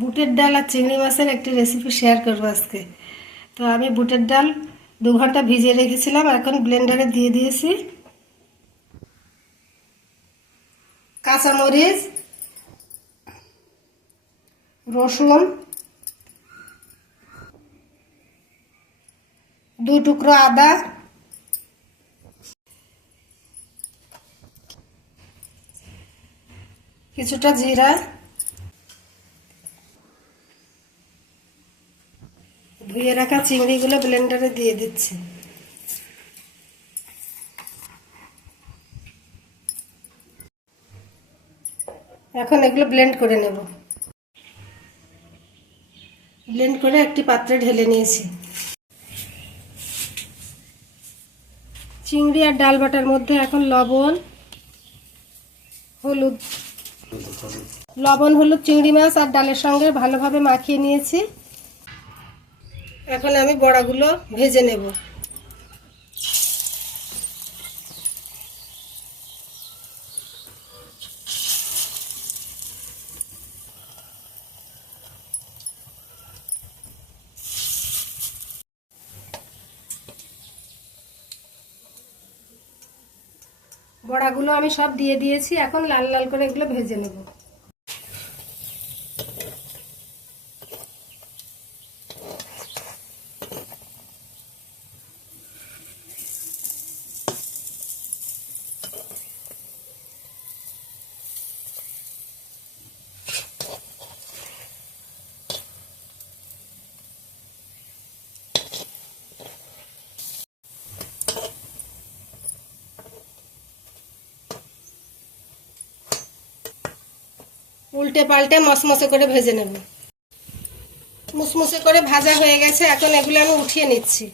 বুটের ডাল আর চিংড়ি মাছের একটি রেসিপি শেয়ার করব আজকে। তো আমি বুটের ডাল দু ঘণ্টা ভিজিয়ে রেখেছিলাম, এখন ব্লেন্ডারে দিয়ে দিয়েছি। কাঁচামরিচ, রসুন, দু টুকরো আদা, কিছুটা জিরা ধুয়ে রাখা চিংড়িগুলো ব্লেন্ডারে দিয়ে দিচ্ছি। এখন এগুলো ব্লেন্ড করে নেব। ব্লেন্ড করে একটি পাত্রে ঢেলে নিয়েছি। চিংড়ি আর ডাল বাটার মধ্যে এখন লবণ, হলুদ লবণ, হলুদ, চিংড়ি মাছ আর ডালের সঙ্গে ভালোভাবে মাখিয়ে নিয়েছি। এখন আমি বড়াগুলো ভেজে নেব। বড়াগুলো আমি সব দিয়ে দিয়েছি, এখন লাল লাল করে এগুলো ভেজে নেব। উল্টে পাল্টে মসমসে করে ভেজে নেব। মুসমুসে করে ভাজা হয়ে গেছে, এখন এগুলো আমি উঠিয়ে নিচ্ছি।